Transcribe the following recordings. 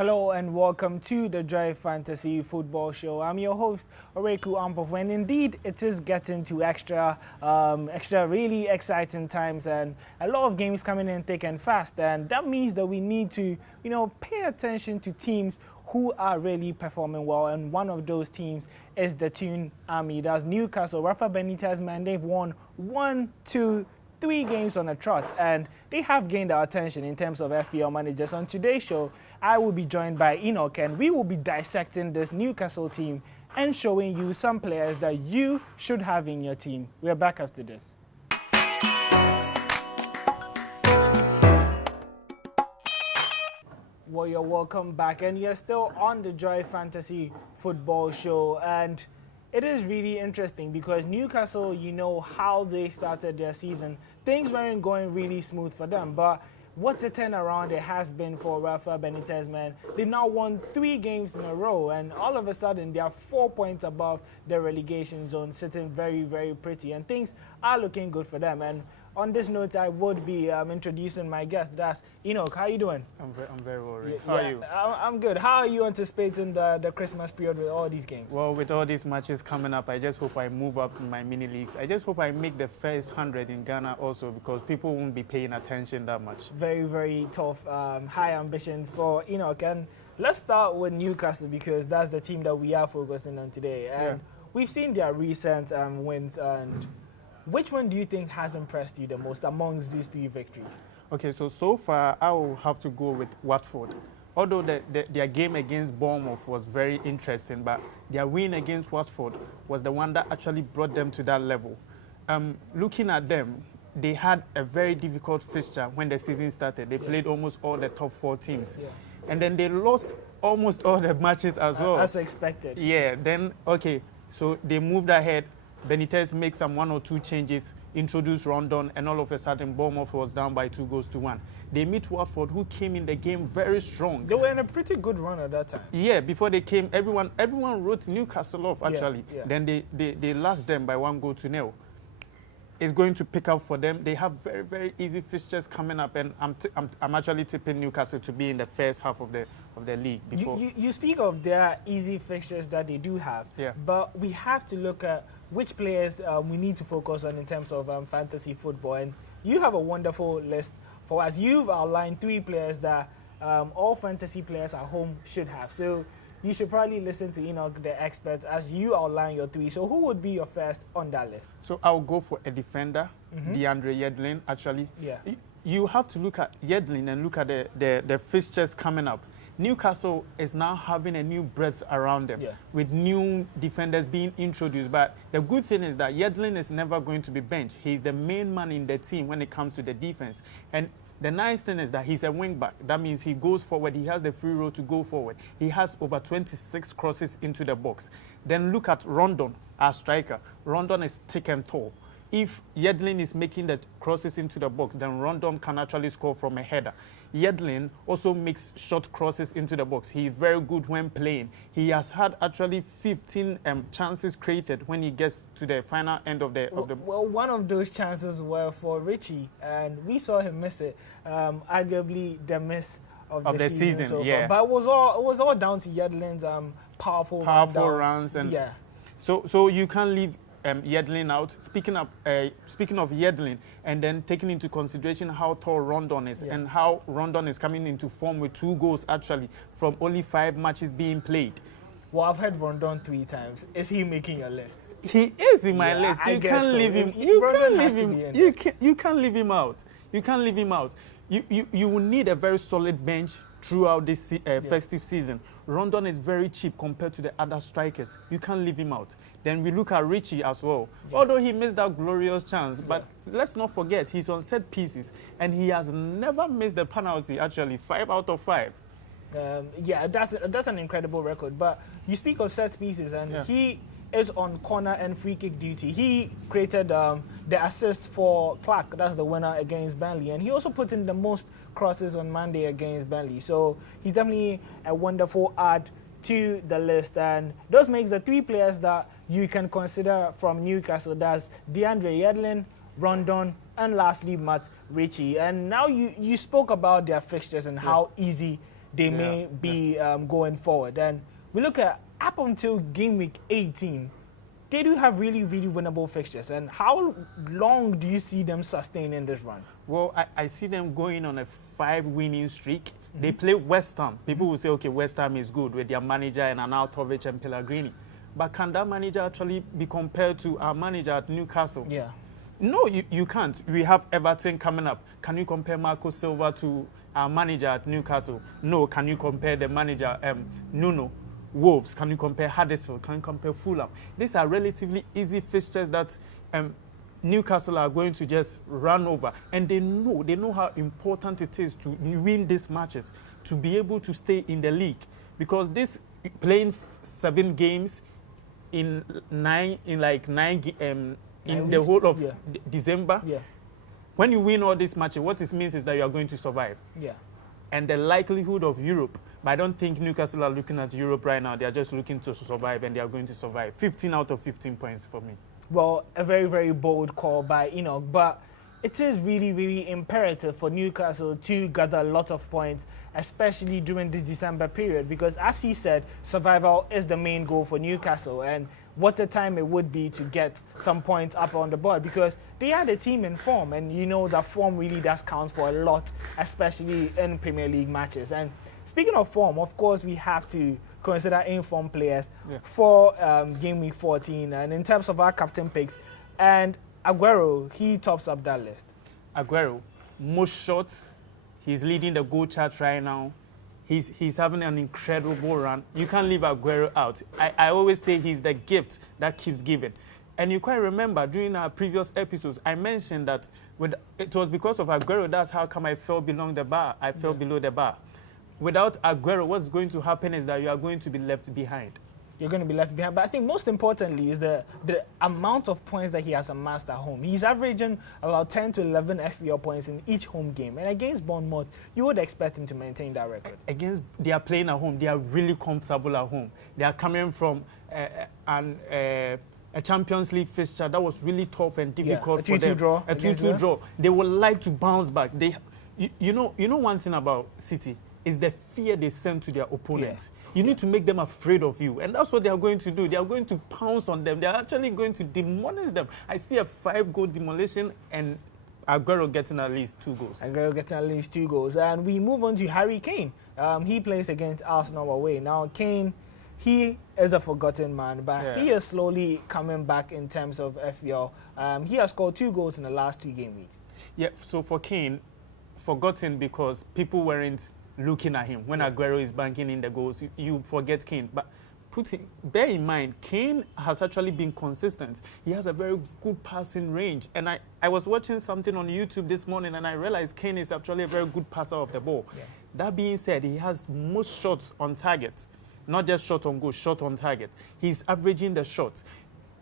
Hello and welcome to the Joy Fantasy Football Show. I'm your host, Oreku Ampofo, and indeed it is getting to extra really exciting times and a lot of games coming in thick and fast, and that means that we need to, pay attention to teams who are really performing well, and one of those teams is the Toon Army. That's Newcastle. Rafa Benitez, man, they've won 1, 2, 3 games on a trot, and they have gained our attention in terms of FPL managers. On today's show, I will be joined by Enoch, and we will be dissecting this Newcastle team and showing you some players that you should have in your team. We're back after this. Well, you're welcome back, and you're still on the Joy Fantasy Football Show, and it is really interesting because Newcastle, you know how they started their season. Things weren't going really smooth for them, but what a turnaround it has been for Rafa Benitez, man. They've now won 3 games in a row, and all of a sudden they are 4 points above the relegation zone, sitting very, very pretty, and things are looking good for them. And on this note, I would be introducing my guest. That's Enoch. How are you doing? I'm very well, Rick. How are you? I'm good. How are you anticipating the Christmas period with all these games? Well, with all these matches coming up, I just hope I move up in my mini leagues. I just hope I make the first 100 in Ghana also, because people won't be paying attention that much. Very, very tough, high ambitions for Enoch. And let's start with Newcastle, because that's the team that we are focusing on today. And we've seen their recent wins, and which one do you think has impressed you the most amongst these 3 victories? Okay, so far I will have to go with Watford. Although their game against Bournemouth was very interesting, but their win against Watford was the one that actually brought them to that level. Looking at them, they had a very difficult fixture when the season started. They played almost all the top 4 teams. And then they lost almost all the matches as well. As expected. Yeah, then, okay, so they moved ahead. Benitez makes some 1 or 2 changes, introduced Rondon, and all of a sudden Bournemouth was down by 2 goals to 1. They meet Watford, who came in the game very strong. They were in a pretty good run at that time. Yeah, before they came, everyone wrote Newcastle off, actually. Then they lost them by 1 goal to 0. It's going to pick up for them. They have very, very easy fixtures coming up, and I'm actually tipping Newcastle to be in the first half of the league. Before. You speak of their easy fixtures that they do have, but we have to look at which players we need to focus on in terms of fantasy football. And you have a wonderful list for us. You've outlined 3 players that all fantasy players at home should have. So you should probably listen to Enoch, the expert, as you outline your 3. So who would be your first on that list? So I'll go for a defender, DeAndre Yedlin, actually. You have to look at Yedlin and look at the fixtures coming up. Newcastle is now having a new breath around them with new defenders being introduced. But the good thing is that Yedlin is never going to be benched. He's the main man in the team when it comes to the defense. And the nice thing is that he's a wing back. That means he goes forward. He has the free roll to go forward. He has over 26 crosses into the box. Then look at Rondon, our striker. Rondon is thick and tall. If Yedlin is making the crosses into the box, then Rondon can actually score from a header. Yedlin also makes short crosses into the box. He is very good when playing. He has had actually 15 chances created when he gets to the final end of the... Well, one of those chances were for Richie, and we saw him miss it. Arguably the miss of the season so far. But it was all down to Yedlin's powerful runs. And So you can't leave Yedlin out. Speaking of Yedlin, and then taking into consideration how tall Rondon is and how Rondon is coming into form with 2 goals actually from only 5 matches being played. Well, I've heard Rondon 3 times. Is he making your list? He is in my list. You can't leave him. You can't leave him out. You can't leave him out. You will need a very solid bench throughout this festive season. Rondon is very cheap compared to the other strikers. You can't leave him out. Then we look at Richie as well. Although he missed that glorious chance, but let's not forget he's on set pieces, and he has never missed a penalty, actually, 5 out of 5. That's an incredible record. But you speak of set pieces, and he is on corner and free kick duty. He created the assist for Clark, that's the winner against Burnley, and he also put in the most crosses on Monday against Burnley. So he's definitely a wonderful add to the list, and those makes the 3 players that you can consider from Newcastle. That's DeAndre Yedlin, Rondon, and lastly Matt Ritchie. And now you spoke about their fixtures and how easy they may be going forward. And we look at up until game week 18, they do have really, really winnable fixtures. And how long do you see them sustaining this run? Well, I see them going on a 5-winning streak. They play West Ham. People will say, okay, West Ham is good with their manager and Arnautovic and Pellegrini. But can that manager actually be compared to our manager at Newcastle? Yeah. No, you can't. We have Everton coming up. Can you compare Marco Silva to our manager at Newcastle? No. Can you compare the manager, Nuno? Wolves? Can you compare Huddersfield? Can you compare Fulham? These are relatively easy fixtures that Newcastle are going to just run over. And they know how important it is to win these matches, to be able to stay in the league. Because this playing 7 games in the whole of December, when you win all these matches, what it means is that you are going to survive. Yeah. And the likelihood of Europe, but I don't think Newcastle are looking at Europe right now. They are just looking to survive, and they are going to survive. 15 out of 15 points for me. Well, a very, very bold call by Enoch, but it is really, really imperative for Newcastle to gather a lot of points, especially during this December period, because as he said, survival is the main goal for Newcastle, and what a time it would be to get some points up on the board, because they had a team in form, and you know that form really does count for a lot, especially in Premier League matches. And speaking of form, of course, we have to consider in-form players for game week 14, and in terms of our captain picks, and Aguero, he tops up that list. Aguero, most shots, he's leading the goal chart right now. He's having an incredible run. You can't leave Aguero out. I always say he's the gift that keeps giving. And you quite remember during our previous episodes, I mentioned that it was because of Aguero, that's how come I fell below the bar. I fell below the bar. Without Aguero, what's going to happen is that you are going to be left behind. You're going to be left behind. But I think most importantly is the amount of points that he has amassed at home. He's averaging about 10 to 11 FPL points in each home game. And against Bournemouth, you would expect him to maintain that record. They are playing at home. They are really comfortable at home. They are coming from a Champions League fixture that was really tough and difficult for them. A 2-2 draw. They would like to bounce back. You know one thing about City is the fear they send to their opponents. You need to make them afraid of you. And that's what they are going to do. They are going to pounce on them. They are actually going to demolish them. I see a 5-goal demolition and Aguero getting at least 2 goals. Aguero getting at least 2 goals. And we move on to Harry Kane. He plays against Arsenal away. Now, Kane, he is a forgotten man, but he is slowly coming back in terms of FPL. He has scored 2 goals in the last 2 game weeks. Yeah, so for Kane, forgotten because people weren't looking at him. When Aguero is banking in the goals, you forget Kane. But bear in mind, Kane has actually been consistent. He has a very good passing range. And I was watching something on YouTube this morning, and I realized Kane is actually a very good passer of the ball. Yeah. That being said, he has most shots on target. Not just shot on goal, shot on target. He's averaging the shots.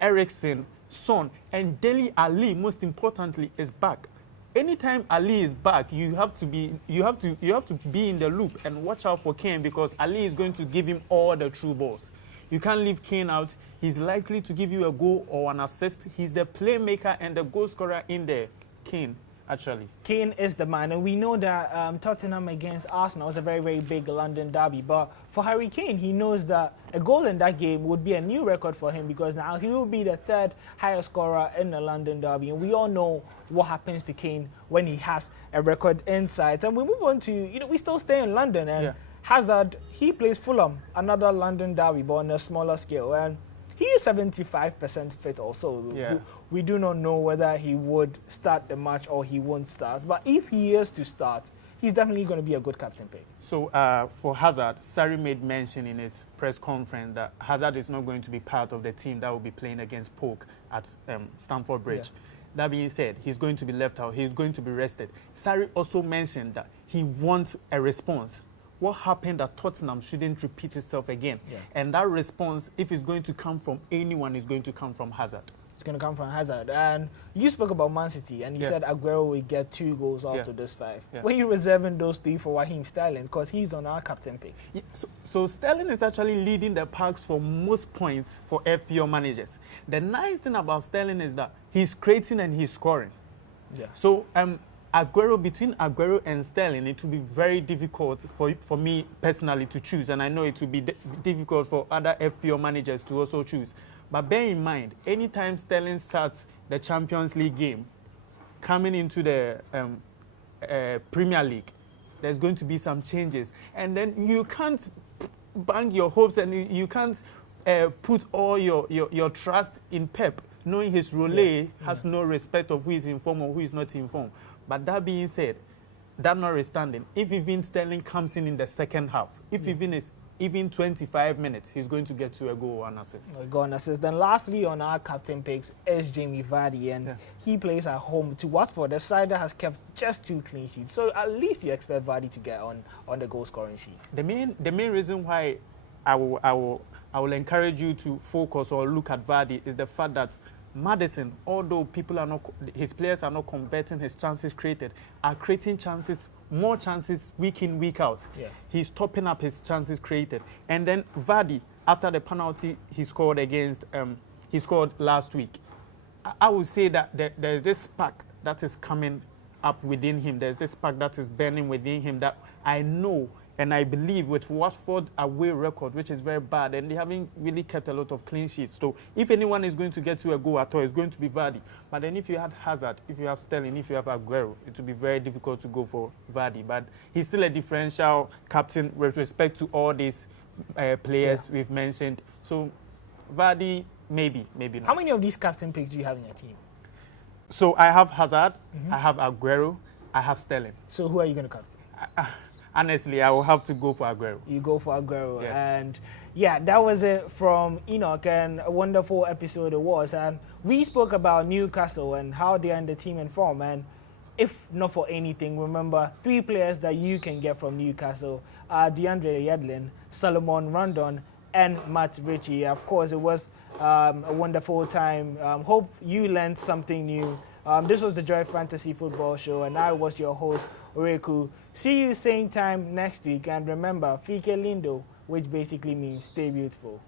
Eriksen, Son, and Dele Alli, most importantly, is back. Anytime Ali is back, you have to be in the loop and watch out for Kane, because Ali is going to give him all the true balls. You can't leave Kane out. He's likely to give you a goal or an assist. He's the playmaker and the goal scorer in there. Kane, actually. Kane is the man, and we know that Tottenham against Arsenal is a very, very big London derby. But for Harry Kane, he knows that a goal in that game would be a new record for him, because now he will be the 3rd highest scorer in the London derby. And we all know what happens to Kane when he has a record in sight. And we move on to, we still stay in London. And Hazard, he plays Fulham, another London derby, but on a smaller scale. And he is 75% fit also. Yeah. We do not know whether he would start the match or he won't start. But if he is to start, he's definitely going to be a good captain pick. So for Hazard, Sarri made mention in his press conference that Hazard is not going to be part of the team that will be playing against Polk at Stamford Bridge. Yeah. That being said, he's going to be left out. He's going to be rested. Sarri also mentioned that he wants a response. What happened at Tottenham shouldn't repeat itself again. Yeah. And that response, if it's going to come from anyone, is going to come from Hazard. It's going to come from Hazard. And you spoke about Man City, and you said Aguero will get 2 goals out of this 5. Yeah. When you're reserving those 3 for Raheem Sterling, because he's on our captain pick. Yeah, so Sterling is actually leading the packs for most points for FPL managers. The nice thing about Sterling is that he's creating and he's scoring. Yeah. So between Aguero and Sterling, it will be very difficult for me personally to choose, and I know it will be difficult for other FPL managers to also choose. But bear in mind, anytime Sterling starts the Champions League game, coming into the Premier League, there's going to be some changes, and then you can't bank your hopes and you can't put all your trust in Pep, knowing his relay has no respect of who is in form or who is not in form. But that being said, that notwithstanding, if even Sterling comes in the second half, if even 25 minutes, he's going to get to a goal and assist. A goal and assist. Then lastly on our captain picks is Jamie Vardy, and he plays at home to Watford, the side that has kept just 2 clean sheets. So at least you expect Vardy to get on the goal scoring sheet. The main reason why I will encourage you to focus or look at Vardy is the fact that Maddison, although his players are not converting his chances created, are creating more chances week in, week out. Yeah. He's topping up his chances created. And then Vardy, after the penalty he scored last week, I would say that there's this spark that is coming up within him. There's this spark that is burning within him that I know and I believe with Watford away record, which is very bad, and they haven't really kept a lot of clean sheets. So if anyone is going to get to a goal at all, it's going to be Vardy. But then if you have Hazard, if you have Sterling, if you have Aguero, it will be very difficult to go for Vardy. But he's still a differential captain with respect to all these players we've mentioned. So Vardy, maybe not. How many of these captain picks do you have in your team? So I have Hazard, I have Aguero, I have Sterling. So who are you going to captain? Honestly, I will have to go for Aguero. You go for Aguero. Yeah. And yeah, that was it from Enoch, and a wonderful episode it was. And we spoke about Newcastle and how they are in the team and form. And if not for anything, remember 3 players that you can get from Newcastle are DeAndre Yedlin, Solomon Rondon, and Matt Ritchie. Of course, it was a wonderful time. Hope you learned something new. This was the Joy Fantasy Football Show, and I was your host, Oreku. See you same time next week, and remember, Fike Lindo, which basically means stay beautiful.